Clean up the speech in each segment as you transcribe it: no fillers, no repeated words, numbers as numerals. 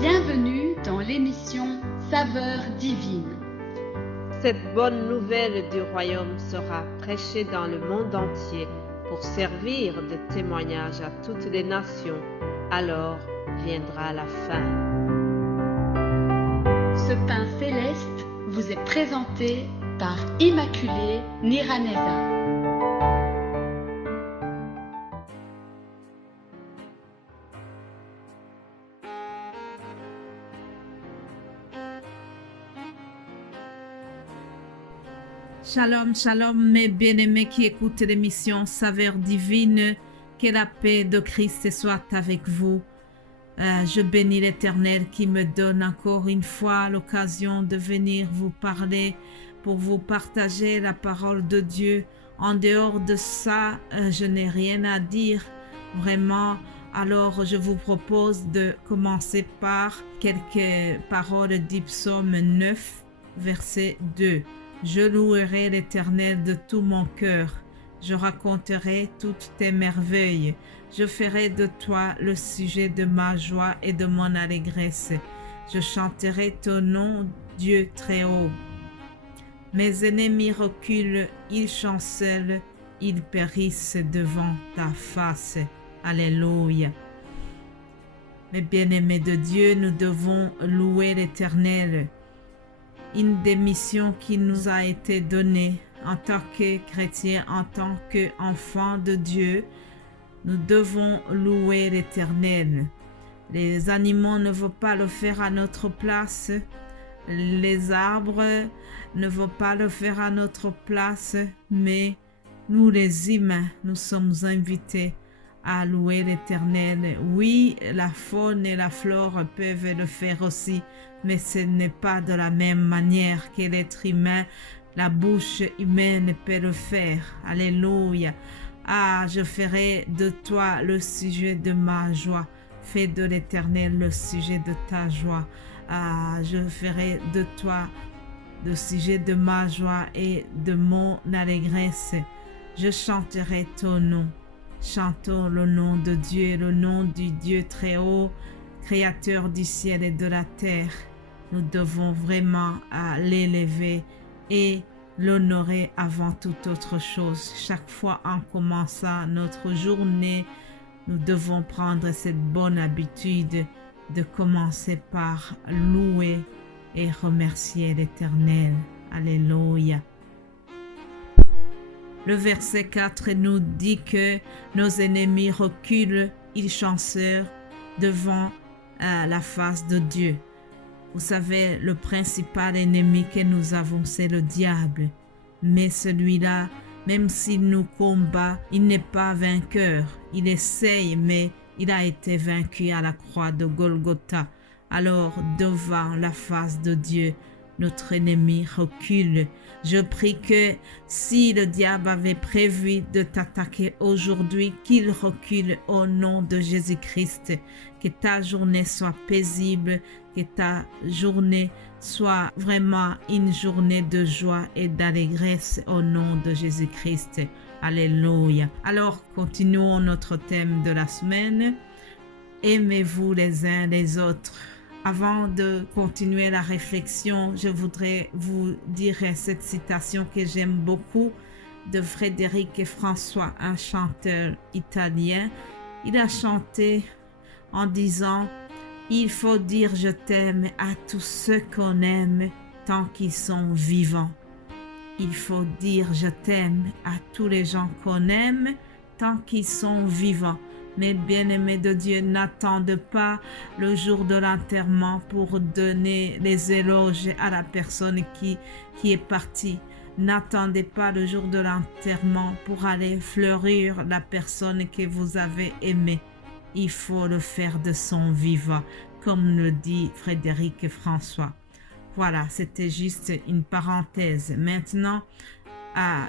Bienvenue dans l'émission Saveurs divines. Cette bonne nouvelle du royaume sera prêchée dans le monde entier pour servir de témoignage à toutes les nations. Alors viendra la fin. Ce pain céleste vous est présenté par Immaculée Niraneza. Shalom, shalom, mes bien-aimés qui écoutent l'émission Saveurs divines, que la paix de Christ soit avec vous. Je bénis l'Éternel qui me donne encore une fois l'occasion de venir vous parler pour vous partager la parole de Dieu. En dehors de ça, je n'ai rien à dire vraiment. Alors, je vous propose de commencer par quelques paroles du psaume 9, verset 2. Je louerai l'Éternel de tout mon cœur. Je raconterai toutes tes merveilles. Je ferai de toi le sujet de ma joie et de mon allégresse. Je chanterai ton nom, Dieu très haut. Mes ennemis reculent, ils chancellent, ils périssent devant ta face. Alléluia. Mes bien-aimés de Dieu, nous devons louer l'Éternel. Une des missions qui nous a été donnée en tant que chrétiens, en tant qu'enfants de Dieu, nous devons louer l'Éternel. Les animaux ne vont pas le faire à notre place, les arbres ne vont pas le faire à notre place, mais nous les humains, nous sommes invités à louer l'Éternel. Oui, la faune et la flore peuvent le faire aussi, mais ce n'est pas de la même manière que l'être humain, la bouche humaine peut le faire. Alléluia. Ah, je ferai de toi le sujet de ma joie. Fais de l'Éternel le sujet de ta joie. Ah, je ferai de toi le sujet de ma joie et de mon allégresse. Je chanterai ton nom. Chantons le nom de Dieu, le nom du Dieu très haut, créateur du ciel et de la terre. Nous devons vraiment l'élever et l'honorer avant toute autre chose. Chaque fois en commençant notre journée, nous devons prendre cette bonne habitude de commencer par louer et remercier l'Éternel. Alléluia. Le verset 4 nous dit que nos ennemis reculent, ils chancellent devant la face de Dieu. Vous savez, le principal ennemi que nous avons, c'est le diable. Mais celui-là, même s'il nous combat, il n'est pas vainqueur. Il essaye, mais il a été vaincu à la croix de Golgotha. Alors, devant la face de Dieu, notre ennemi recule. Je prie que si le diable avait prévu de t'attaquer aujourd'hui, qu'il recule au nom de Jésus-Christ. Que ta journée soit paisible, que ta journée soit vraiment une journée de joie et d'allégresse au nom de Jésus-Christ. Alléluia. Alors, continuons notre thème de la semaine. Aimez-vous les uns les autres. Avant de continuer la réflexion, je voudrais vous dire cette citation que j'aime beaucoup de Frédéric François, un chanteur italien. Il a chanté en disant « Il faut dire je t'aime à tous ceux qu'on aime tant qu'ils sont vivants. Il faut dire je t'aime à tous les gens qu'on aime tant qu'ils sont vivants. » Mes bien-aimés de Dieu, n'attendez pas le jour de l'enterrement pour donner les éloges à la personne qui est partie. N'attendez pas le jour de l'enterrement pour aller fleurir la personne que vous avez aimée. Il faut le faire de son vivant, comme le dit Frédéric François. Voilà, c'était juste une parenthèse. Maintenant,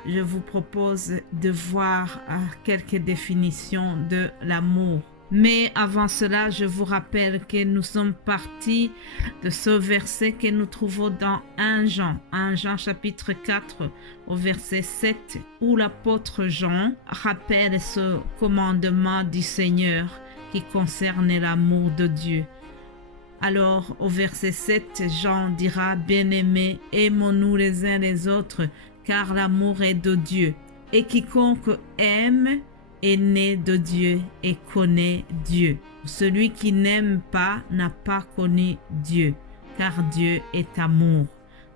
je vous propose de voir quelques définitions de l'amour. Mais avant cela, je vous rappelle que nous sommes partis de ce verset que nous trouvons dans 1 Jean chapitre 4 au verset 7, où l'apôtre Jean rappelle ce commandement du Seigneur qui concerne l'amour de Dieu. Alors au verset 7, Jean dira, bien-aimés, aimons-nous les uns les autres, car l'amour est de Dieu. Et quiconque aime est né de Dieu et connaît Dieu. Celui qui n'aime pas n'a pas connu Dieu, car Dieu est amour.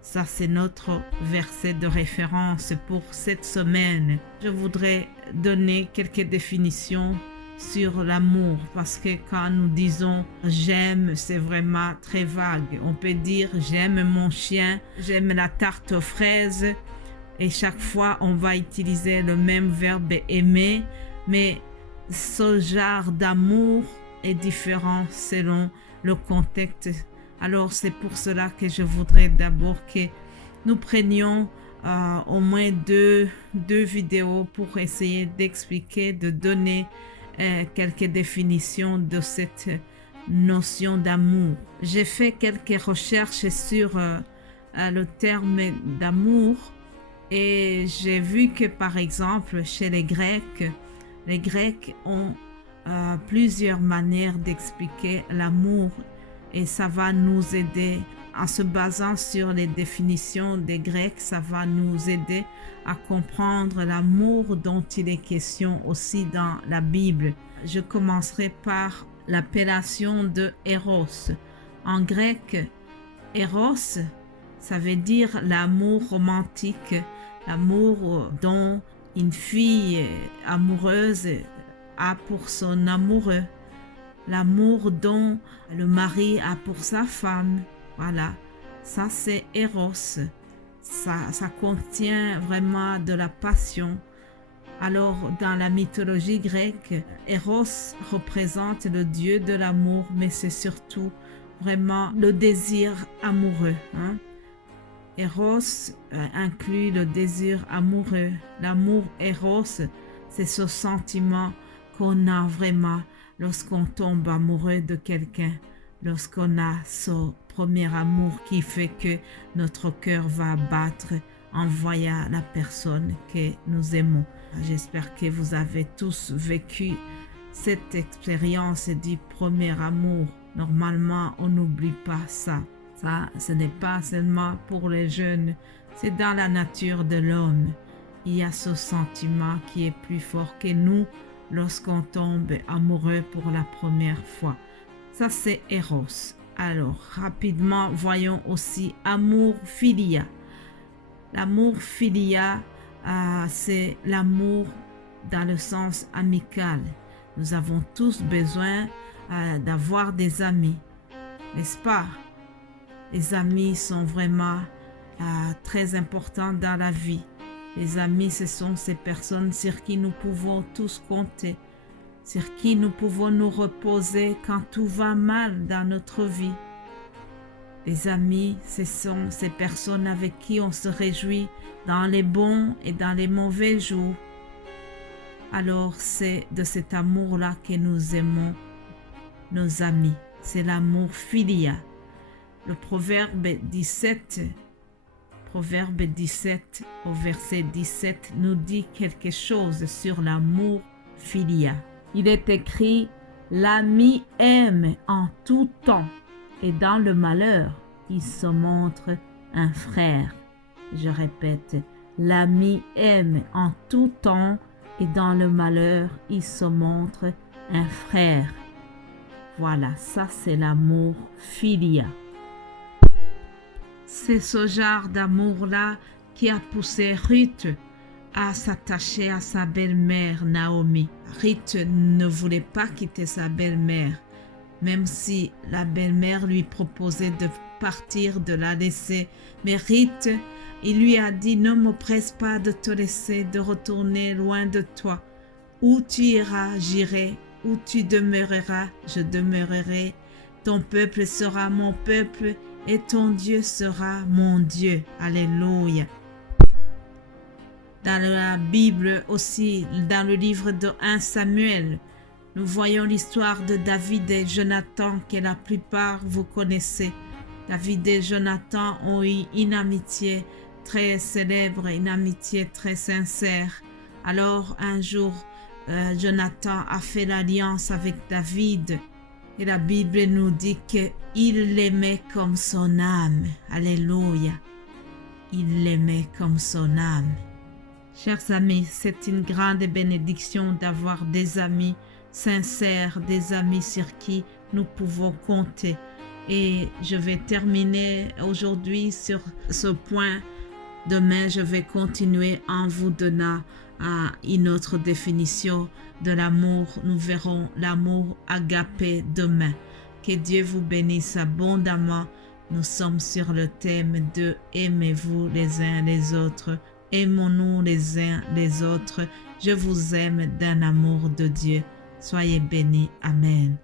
Ça, c'est notre verset de référence pour cette semaine. Je voudrais donner quelques définitions sur l'amour, parce que quand nous disons j'aime, c'est vraiment très vague. On peut dire j'aime mon chien, j'aime la tarte aux fraises, et chaque fois on va utiliser le même verbe aimer, mais ce genre d'amour est différent selon le contexte. Alors c'est pour cela que je voudrais d'abord que nous prenions au moins deux vidéos pour essayer d'expliquer, de donner quelques définitions de cette notion d'amour. J'ai fait quelques recherches sur le terme d'amour et j'ai vu que par exemple chez les Grecs ont plusieurs manières d'expliquer l'amour. Et ça va nous aider, en se basant sur les définitions des Grecs, ça va nous aider à comprendre l'amour dont il est question aussi dans la Bible. Je commencerai par l'appellation de Eros. En grec, Eros, ça veut dire l'amour romantique, l'amour dont une fille amoureuse a pour son amoureux. L'amour dont le mari a pour sa femme. Voilà, ça c'est Eros. Ça contient vraiment de la passion. Alors, dans la mythologie grecque, Eros représente le dieu de l'amour, mais c'est surtout vraiment le désir amoureux. Eros inclut le désir amoureux. L'amour Eros, c'est ce sentiment qu'on a vraiment lorsqu'on tombe amoureux de quelqu'un, lorsqu'on a ce premier amour qui fait que notre cœur va battre en voyant la personne que nous aimons. J'espère que vous avez tous vécu cette expérience du premier amour. Normalement, on n'oublie pas ça. Ça, ce n'est pas seulement pour les jeunes, c'est dans la nature de l'homme. Il y a ce sentiment qui est plus fort que nous lorsqu'on tombe amoureux pour la première fois. Ça, c'est Eros. Alors, rapidement, voyons aussi amour philia. L'amour philia, c'est l'amour dans le sens amical. Nous avons tous besoin d'avoir des amis, n'est-ce pas? Les amis sont vraiment très importants dans la vie. Les amis, ce sont ces personnes sur qui nous pouvons tous compter, sur qui nous pouvons nous reposer quand tout va mal dans notre vie. Les amis, ce sont ces personnes avec qui on se réjouit dans les bons et dans les mauvais jours. Alors, c'est de cet amour-là que nous aimons nos amis. C'est l'amour philia. Le Proverbe 17 au verset 17 nous dit quelque chose sur l'amour philia. Il est écrit « L'ami aime en tout temps et dans le malheur, il se montre un frère. » Je répète, l'ami aime en tout temps et dans le malheur, il se montre un frère. Voilà, ça c'est l'amour philia. C'est ce genre d'amour-là qui a poussé Ruth à s'attacher à sa belle-mère Naomi. Ruth ne voulait pas quitter sa belle-mère, même si la belle-mère lui proposait de partir, de la laisser. Mais Ruth, il lui a dit « Ne me presse pas de te laisser, de retourner loin de toi. Où tu iras, j'irai. Où tu demeureras, je demeurerai. Ton peuple sera mon peuple et ton Dieu sera mon Dieu. » Alléluia. Dans la Bible aussi, dans le livre de 1 Samuel, nous voyons l'histoire de David et Jonathan que la plupart vous connaissez. David et Jonathan ont eu une amitié très célèbre, une amitié très sincère. Alors un jour, Jonathan a fait l'alliance avec David Et la Bible nous dit qu'il l'aimait comme son âme. Alléluia. Il l'aimait comme son âme. Chers amis, c'est une grande bénédiction d'avoir des amis sincères, des amis sur qui nous pouvons compter. Et je vais terminer aujourd'hui sur ce point. Demain, je vais continuer en vous donnant une autre définition de l'amour. Nous verrons l'amour agapé demain. Que Dieu vous bénisse abondamment. Nous sommes sur le thème de aimez-vous les uns les autres. Aimons-nous les uns les autres. Je vous aime d'un amour de Dieu. Soyez bénis. Amen.